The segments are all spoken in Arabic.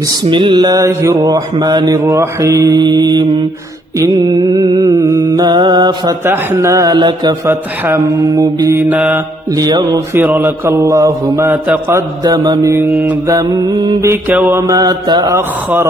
بسم الله الرحمن الرحيم إنا فتحنا لك فتحا مبينا ليغفر لك الله ما تقدم من ذنبك وما تأخر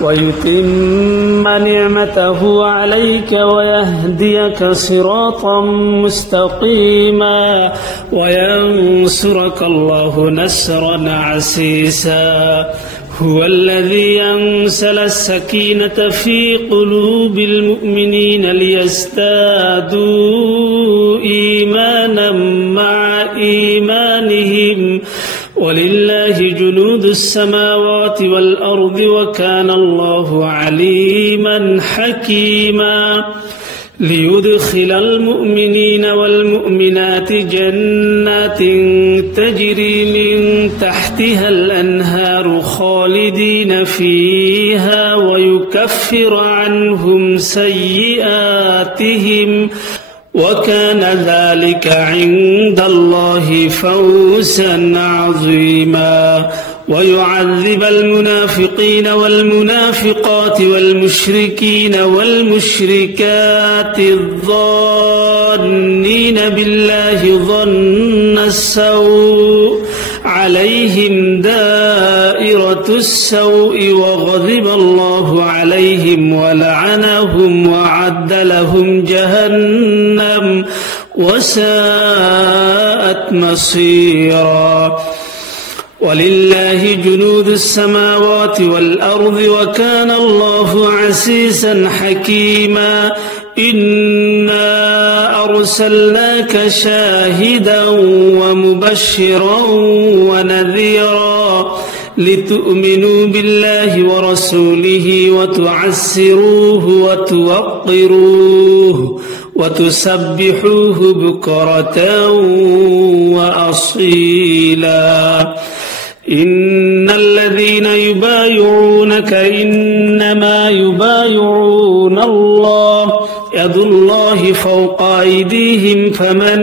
ويتم نعمته عليك ويهديك صراطا مستقيما وينصرك الله نصرا عزيزا هو الذي أنزل السكينة في قلوب المؤمنين ليزدادوا إيمانا مع إيمانهم ولله جنود السماوات والأرض وكان الله عليما حكيما ليدخل المؤمنين والمؤمنات جنات تجري من تحتها الأنهار خالدين فيها ويكفر عنهم سيئاتهم وكان ذلك عند الله فوزا عظيما ويعذب المنافقين والمنافقات والمشركين والمشركات الظانين بالله ظن السوء عليهم دائرة السوء وغضب الله عليهم ولعنهم وعد لهم جهنم وساءت مصيرا ولله جنود السماوات والأرض وكان الله عزيزا حكيما إنا أرسلناك شاهدا ومبشرا ونذيرا لتؤمنوا بالله ورسوله وتعزروه وتوقروه وتسبحوه بكرة وأصيلا إن الذين يبايعونك إنما يبايعون الله يد الله فوق أيديهم فمن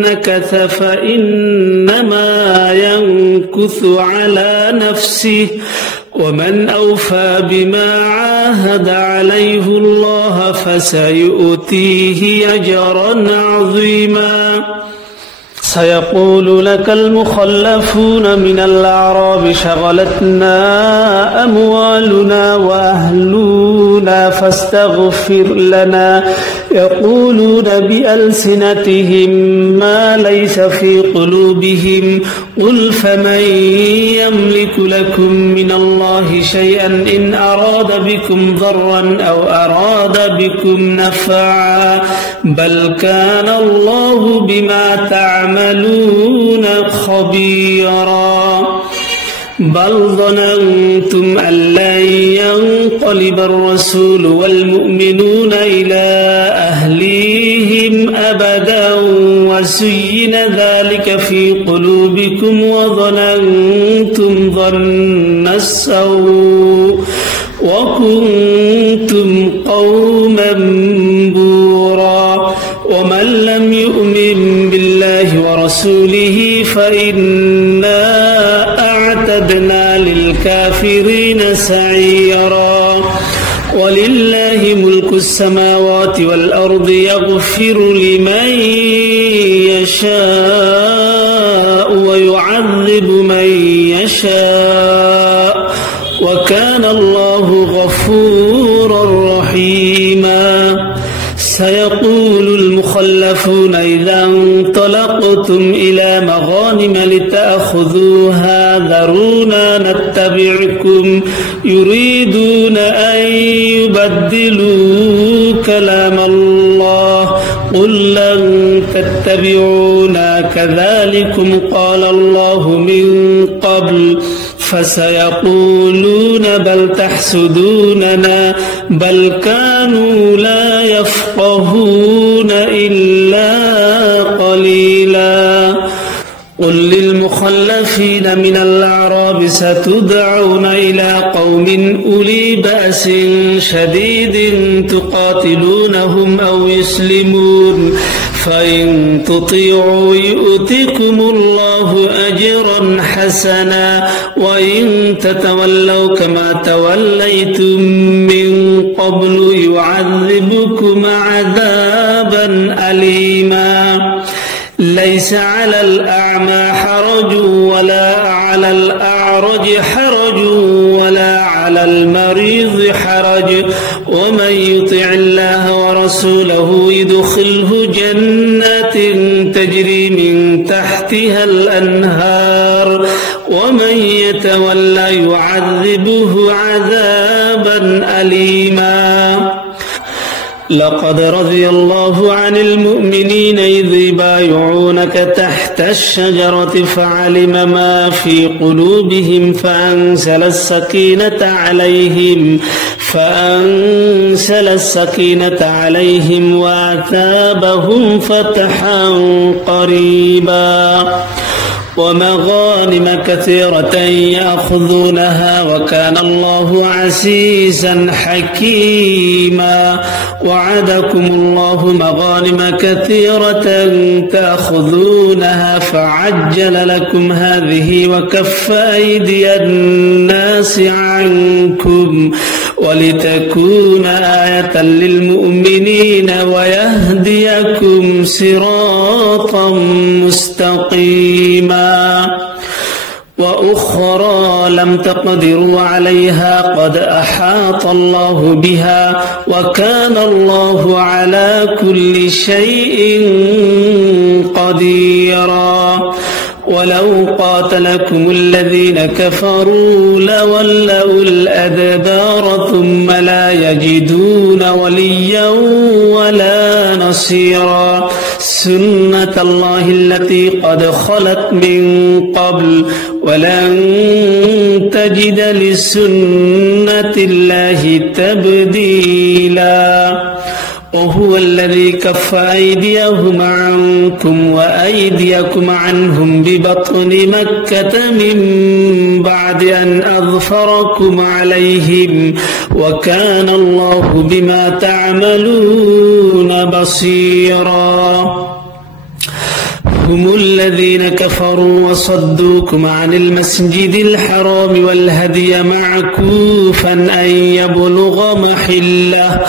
نكث فإنما ينكث على نفسه ومن أوفى بما عاهد عليه الله فسيؤتيه أجرا عظيما سيقول لك المخلفون من الأعراب شغلتنا أموالنا وأهلنا فاستغفر لنا يقولون بألسنتهم ما ليس في قلوبهم قل فمن يملك لكم من الله شيئا إن أراد بكم ضرا أو أراد بكم نفعا بل كان الله بما تعملون خبيرا بل ظننتم أن لن ينقلب الرسول والمؤمنون إلى أهليهم أبدا وزين ذلك في قلوبكم وظننتم ظن السوء وكنتم قوما بورا ومن لم يؤمن بالله ورسوله فإنا أعتدنا للكافرين سعيرا ولله ملك السماوات والأرض يغفر لمن يشاء ويعذب من يشاء وكان الله غفورا رحيما سيقول المخلفون إذا انطلقتم إلى مغانم لتأخذوها ذرونا نتبعكم يريدون أن يبدلوا كلام الله قل لن تتبعونا كذلكم قال الله من قبل فسيقولون بل تحسدوننا بل كانوا لا يفقهون إلا قليلا قل للمخلفين من الأعراب ستدعون إلى قوم أولي بأس شديد تقاتلونهم أو يسلمون فإن تطيعوا يؤتكم الله أجرا حسنا وإن تتولوا كما توليتم من قبل يعذبكم عذابا أليما ليس على الأعمى حرج ولا على الأعرج حرج ولا على المريض حرج ومن يطع الله ورسوله يدخله جنات تجري من تحتها الأنهار ومن يتولى يعذبه عذابا أليما لقد رضي الله عن المؤمنين إذ يبايعونك تحت الشجرة فعلم ما في قلوبهم فأنزل السكينة عليهم وأثابهم فتحا قريبا ومغانم كثيرة يأخذونها وكان الله عزيزا حكيما وعدكم الله مغانم كثيرة تأخذونها فعجل لكم هذه وكف أيدي الناس عنكم ولتكون آية للمؤمنين ويهديكم صراطا مستقيما وأخرى لم تقدروا عليها قد أحاط الله بها وكان الله على كل شيء قديرا ولو قاتلكم الذين كفروا لولوا الأدبار ثم لا يجدون وليا ولا نصيرا سنة الله التي قد خلت من قبل ولن تجد لسنة الله تبديلا وهو الذي كف أيديهم عنكم وأيديكم عنهم ببطن مكة من بعد أن أظفركم عليهم وكان الله بما تعملون بصيرا هم الذين كفروا وصدوكم عن المسجد الحرام والهدي معكوفا أن يبلغ محله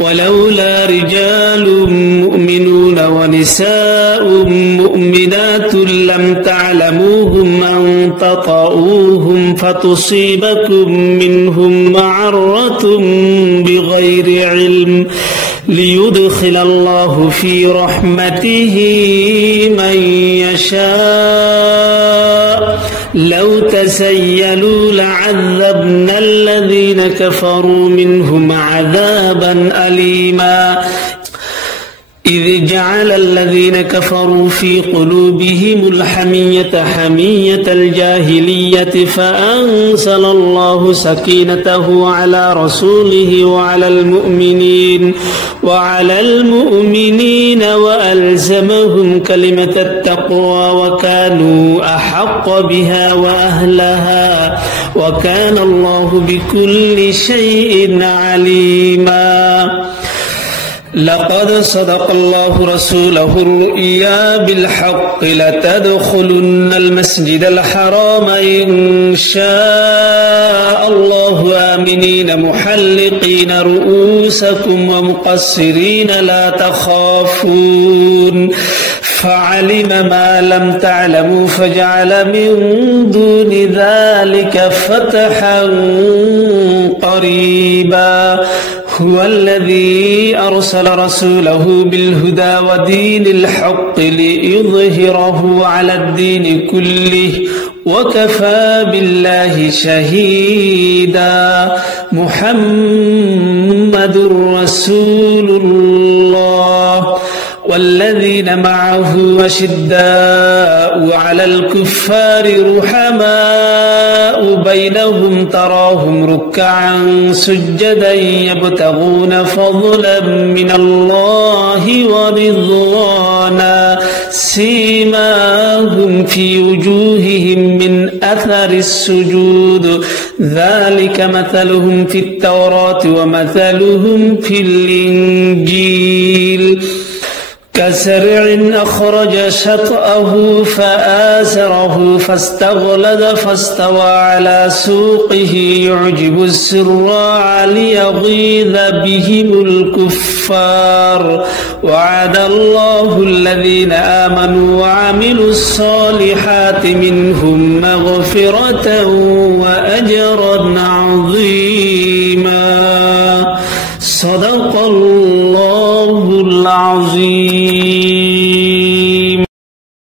ولولا رجال مؤمنون ونساء مؤمنات لم تعلموهم أن تطؤوهم فتصيبكم منهم معرة بغير علم ليدخل الله في رحمته من يشاء لو تسيلوا لعذبنا الذين كفروا منهم عذابا أليما إذ جعل الذين كفروا في قلوبهم الحمية حمية الجاهلية فأنزل الله سكينته على رسوله وعلى المؤمنين وألزمهم كلمة التقوى وكانوا أحق بها وأهلها وكان الله بكل شيء عليما لقد صدق الله رسوله الرؤيا بالحق لتدخلن المسجد الحرام إن شاء الله آمنين محلقين رؤوسكم ومقصرين لا تخافون فعلم ما لم تعلموا فجعل من دون ذلك فتحا قريبا هو الذي أرسل رسوله بالهدى ودين الحق ليظهره على الدين كله وكفى بالله شهيدا محمد رسول الله والذين معه أشداء على الكفار رحماء بينهم تراهم ركعا سجدا يبتغون فضلا من الله ورضوانا سيماهم في وجوههم من أثر السجود ذلك مثلهم في التوراة ومثلهم في الإنجيل كزرع أخرج شطأه فآزره فاستغلظ فاستوى على سوقه يعجب الزراع ليغيظ بهم الكفار وعد الله الذين آمنوا وعملوا الصالحات منهم مغفرة وأجرا عظيما. صدق الله العظيم.